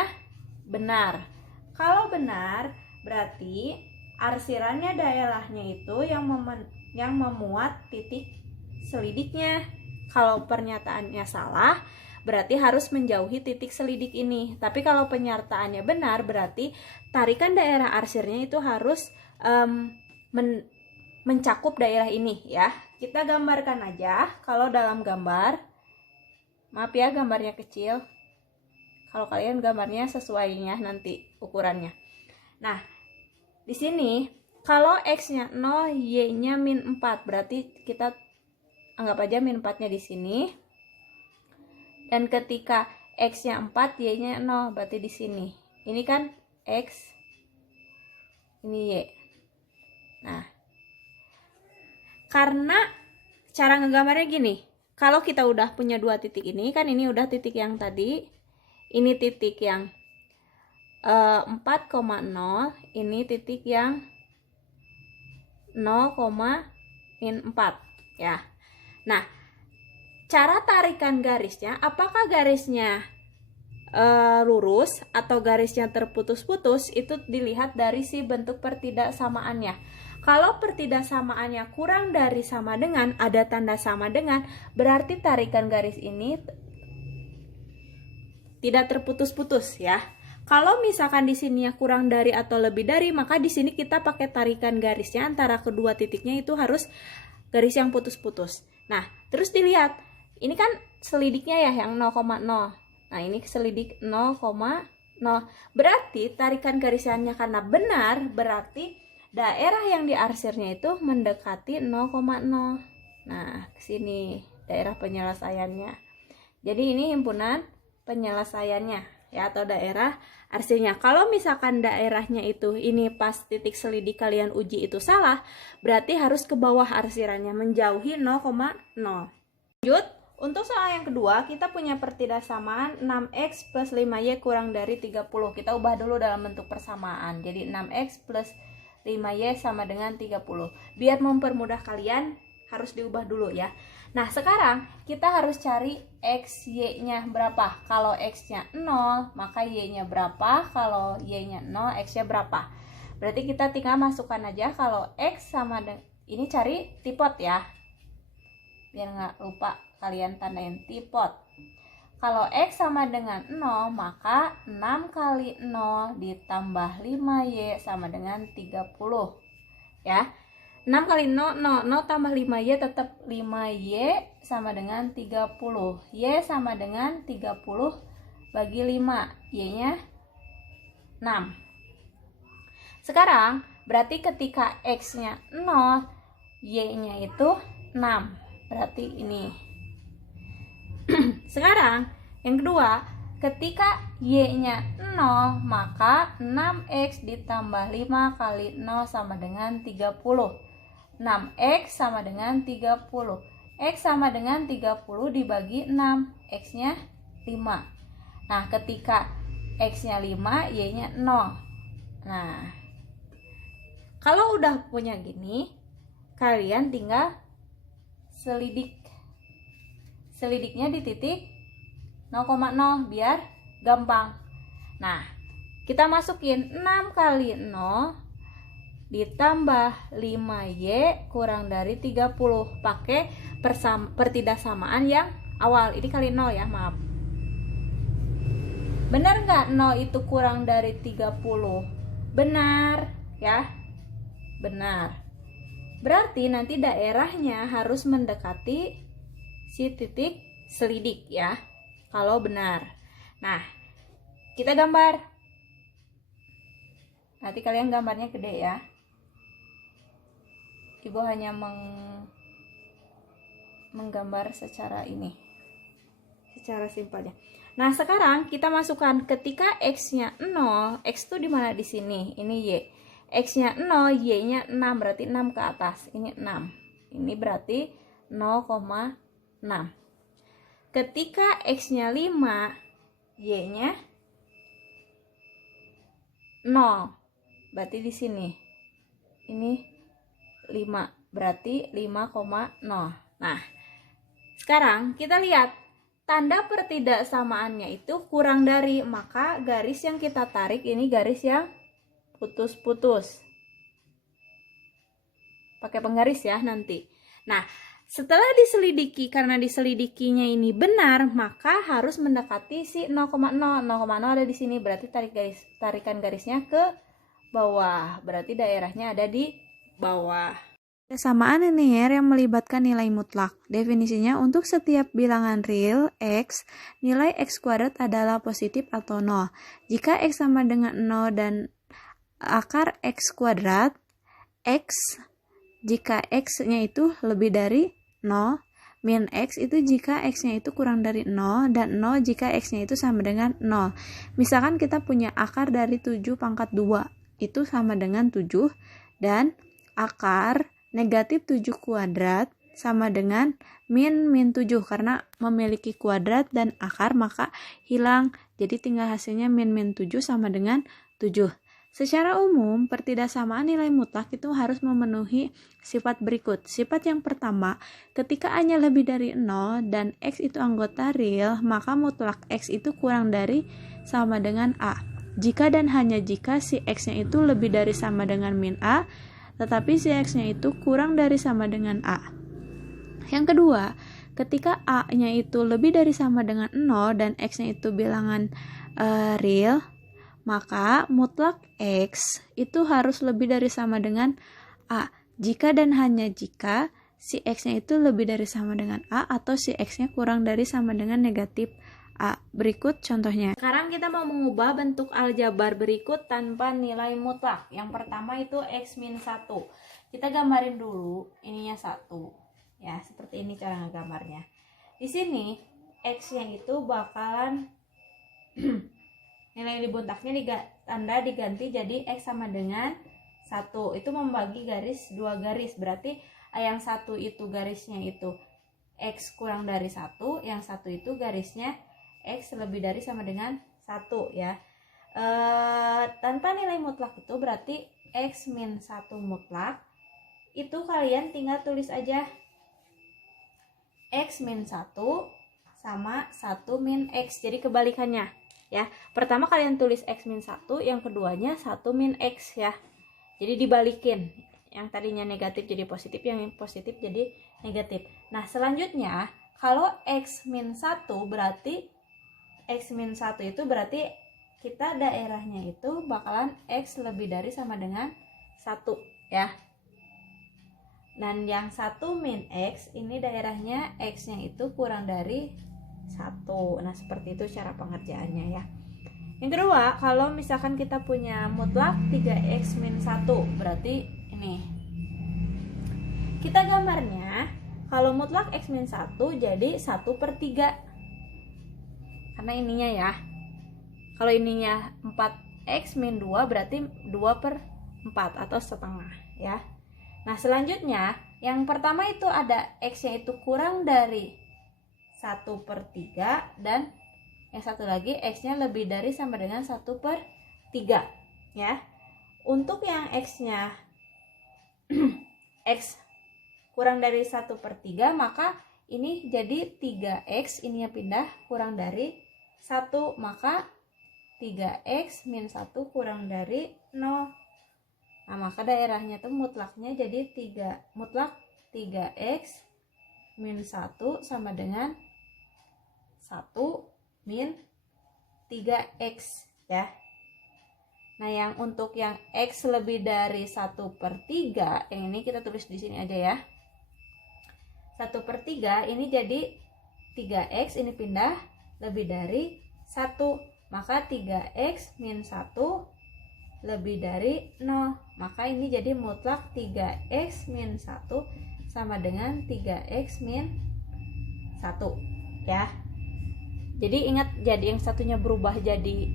benar. Kalau benar, berarti arsirannya daerahnya itu yang memuat titik selidiknya. Kalau pernyataannya salah, berarti harus menjauhi titik selidik ini. Tapi kalau pernyataannya benar, berarti tarikan daerah arsirnya itu harus mencakup daerah ini ya. Kita gambarkan aja. Kalau dalam gambar, maaf ya gambarnya kecil. Kalau kalian gambarnya sesuainya nanti ukurannya. Nah, di sini kalau X-nya 0, Y-nya min 4, berarti kita anggap aja min 4-nya di sini. Dan ketika X-nya 4, Y-nya 0, berarti di sini. Ini kan X, ini Y. Nah, karena cara ngegambarnya gini, kalau kita udah punya dua titik ini, kan ini udah titik yang tadi, ini titik yang 4,0, ini titik yang 0,-4 ya. Nah, cara tarikan garisnya, apakah garisnya lurus atau garisnya terputus-putus, itu dilihat dari si bentuk pertidaksamaannya. Kalau pertidaksamaannya kurang dari sama dengan, ada tanda sama dengan, berarti tarikan garis ini tidak terputus-putus ya. Kalau misalkan di sini kurang dari atau lebih dari, maka di sini kita pakai tarikan garisnya antara kedua titiknya itu harus garis yang putus-putus. Nah, terus dilihat. Ini kan selidiknya ya yang 0,0. Nah, ini selidik 0,0. Berarti tarikan garisnya karena benar, berarti daerah yang diarsirnya itu mendekati 0,0. Nah, ke sini daerah penyelesaiannya. Jadi ini himpunan penyelesaiannya ya, atau daerah arsirnya. Kalau misalkan daerahnya itu ini pas titik selidik kalian uji itu salah, berarti harus ke bawah arsirannya, menjauhi 0,0. Lanjut, untuk soal yang kedua kita punya pertidaksamaan 6x plus 5y kurang dari 30. Kita ubah dulu dalam bentuk persamaan. Jadi 6x plus 5y sama dengan 30. Biar mempermudah kalian harus diubah dulu ya. Nah, sekarang kita harus cari x, y-nya berapa. Kalau x-nya 0, maka y-nya berapa. Kalau y-nya 0, x-nya berapa. Berarti kita tinggal masukkan aja kalau x sama dengan, ini cari tipot ya. Biar nggak lupa kalian tandain tipot. Kalau x sama dengan 0, maka 6 kali 0 ditambah 5y sama dengan 30. Ya. 6 kali 0, 0 tambah 5y tetap 5y sama dengan 30. Y sama dengan 30 bagi 5. Y-nya 6. Sekarang berarti ketika x-nya 0, y-nya itu 6. Berarti ini. Sekarang yang kedua, ketika y-nya 0, maka 6x ditambah 5 kali 0 sama dengan 30. 6x sama dengan 30. X sama dengan 30 dibagi 6. X-nya 5. Nah, ketika X-nya 5, Y-nya 0. Nah, kalau udah punya gini, kalian tinggal selidik. Selidiknya di titik 0,0 biar gampang. Nah, kita masukin 6 kali 0 ditambah 5y kurang dari 30. Pakai pertidaksamaan yang awal. Ini kali 0 ya, maaf. Benar nggak 0 itu kurang dari 30? Benar ya, benar. Berarti nanti daerahnya harus mendekati si titik selidik ya, kalau benar. Nah, kita gambar. Nanti kalian gambarnya gede ya. Ibu hanya menggambar secara ini, secara simpelnya. Nah, sekarang kita masukkan ketika x-nya 0, x itu di mana di sini? Ini y. X-nya 0, y-nya 6, berarti 6 ke atas. Ini 6. Ini berarti 0,6. Ketika x-nya 5, y-nya 0. Berarti di sini. Ini 5, berarti 5,0. Nah, sekarang kita lihat tanda pertidaksamaannya itu kurang dari, maka garis yang kita tarik ini garis yang putus-putus. Pakai penggaris ya nanti. Nah, setelah diselidiki, karena diselidikinya ini benar, maka harus mendekati si 0,0. 0,0 ada di sini, berarti tarikan garisnya ke bawah. Berarti daerahnya ada di bawah. Persamaan linear yang melibatkan nilai mutlak. Definisinya, untuk setiap bilangan real x, nilai x kuadrat adalah positif atau 0. Jika x sama dengan 0 dan akar x kuadrat, x jika x-nya itu lebih dari 0, min x itu jika x-nya itu kurang dari 0, dan 0 jika x-nya itu sama dengan 0. Misalkan kita punya akar dari 7 pangkat 2, itu sama dengan 7, dan akar negatif 7 kuadrat sama dengan min 7, karena memiliki kuadrat dan akar maka hilang, jadi tinggal hasilnya min 7 sama dengan 7. Secara umum, pertidaksamaan nilai mutlak itu harus memenuhi sifat berikut. Sifat yang pertama, ketika A-nya lebih dari 0 dan X itu anggota real, maka mutlak X itu kurang dari sama dengan A. Jika dan hanya jika si X-nya itu lebih dari sama dengan min A, tetapi si X-nya itu kurang dari sama dengan A. Yang kedua, ketika A-nya itu lebih dari sama dengan 0 dan X-nya itu bilangan real, maka mutlak X itu harus lebih dari sama dengan A. Jika dan hanya jika si X-nya itu lebih dari sama dengan A atau si X-nya kurang dari sama dengan negatif A. Berikut contohnya. Sekarang kita mau mengubah bentuk aljabar berikut tanpa nilai mutlak. Yang pertama itu X min 1. Kita gambarin dulu ininya 1. Ya, seperti ini cara ngegambarnya. Di sini X-nya itu bakalan nilai dibuntaknya tanda diganti jadi X sama dengan 1. Itu membagi garis 2 garis. Berarti yang 1 itu garisnya itu X kurang dari 1, yang 1 itu garisnya X lebih dari sama dengan 1 ya. Tanpa nilai mutlak itu berarti X min 1 mutlak. Itu kalian tinggal tulis aja X min 1 sama 1 min X. Jadi kebalikannya ya. Pertama kalian tulis X min 1, yang keduanya 1 min X ya. Jadi dibalikin. Yang tadinya negatif jadi positif, yang positif jadi negatif. Nah, selanjutnya kalau X min 1 berarti X min 1 itu berarti kita daerahnya itu bakalan X lebih dari sama dengan 1 ya. Dan yang 1 min X ini daerahnya X-nya itu kurang dari 1. Nah, seperti itu cara pengerjaannya ya. Yang kedua, kalau misalkan kita punya mutlak 3X min 1, berarti ini. Kita gambarnya, kalau mutlak X min 1 jadi 1/3. Karena ininya ya. Kalau ininya 4X min 2 berarti 2/4 atau setengah ya. Nah, selanjutnya, yang pertama itu ada X-nya itu kurang dari 1/3 dan yang satu lagi X-nya lebih dari sama dengan 1/3 ya. Untuk yang X-nya X kurang dari 1/3, maka ini jadi 3X, ininya pindah kurang dari 1, maka 3X min 1 kurang dari 0. Nah, maka daerahnya tuh mutlaknya jadi mutlak 3X min 1 sama dengan 1 min 3X ya. Nah, yang untuk yang X lebih dari 1/3, yang ini kita tulis di sini aja ya. 1/3 ini jadi 3X, ini pindah lebih dari 1. Maka 3X min 1 lebih dari 0. Maka ini jadi mutlak 3X min 1 sama dengan 3X min 1 ya. Jadi ingat, jadi yang satunya berubah jadi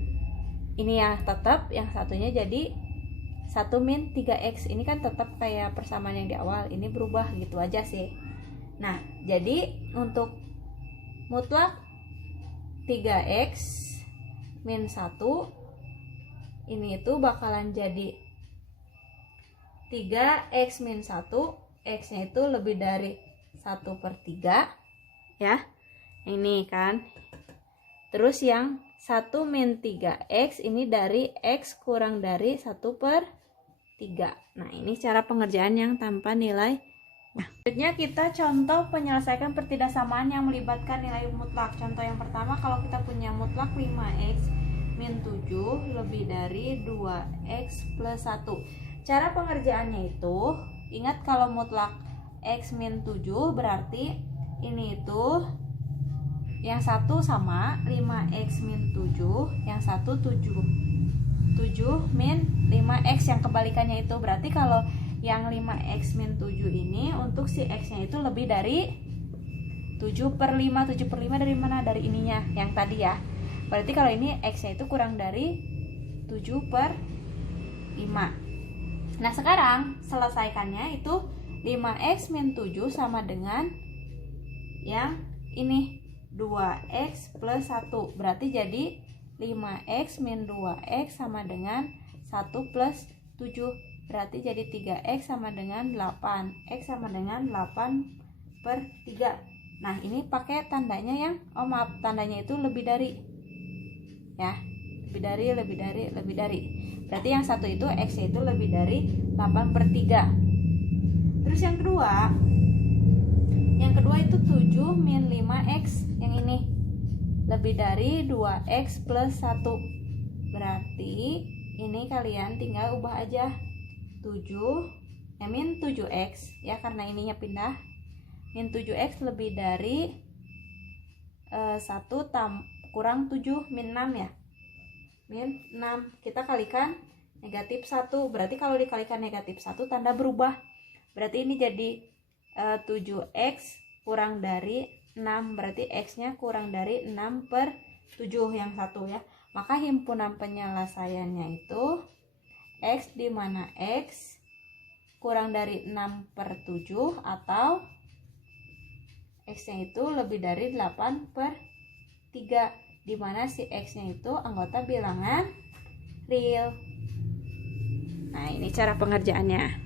ini yang tetap, yang satunya jadi 1 min 3X. Ini kan tetap kayak persamaan yang di awal, ini berubah gitu aja sih. Nah, jadi untuk mutlak 3X min 1 ini itu bakalan jadi 3X min 1, X-nya itu lebih dari 1/3 ya. Ini kan. Terus yang 1 min 3X ini dari X kurang dari 1/3. Nah, ini cara pengerjaan yang tanpa nilai. Nah, selanjutnya kita contoh penyelesaian pertidaksamaan yang melibatkan nilai mutlak. Contoh yang pertama, kalau kita punya mutlak 5X min 7 lebih dari 2X plus 1. Cara pengerjaannya itu, ingat kalau mutlak X min 7 berarti ini itu yang satu sama 5X min 7, yang satu 7 min 5X, yang kebalikannya itu berarti kalau yang 5X min 7 ini untuk si X nya itu lebih dari 7/5. 7/5 dari mana? Dari ininya yang tadi ya. Berarti kalau ini X nya itu kurang dari 7/5. Nah, sekarang selesaikannya itu 5X min 7 sama dengan yang ini 2X plus 1. Berarti jadi 5X min 2X sama dengan 1 plus 7. Berarti jadi 3X sama dengan 8. X sama dengan 8/3. Nah, ini pakai tandanya yang, tandanya itu lebih dari ya. Lebih dari. Berarti yang satu itu X itu lebih dari 8/3. Terus yang kedua itu 7 min 5X, yang ini lebih dari 2X plus 1. Berarti ini kalian tinggal ubah aja 7x ya, karena ininya pindah. Min 7x lebih dari 1 kurang 7 min 6 ya. Min 6 kita kalikan negatif 1. Berarti kalau dikalikan negatif 1 tanda berubah. Berarti ini jadi 7x kurang dari 6. Berarti x-nya kurang dari 6 per 7 yang satu ya. Maka himpunan penyelesaiannya itu x di mana x kurang dari 6 per 7 atau x-nya itu lebih dari 8 per 3, di mana si x-nya itu anggota bilangan real. Nah, ini cara pengerjaannya.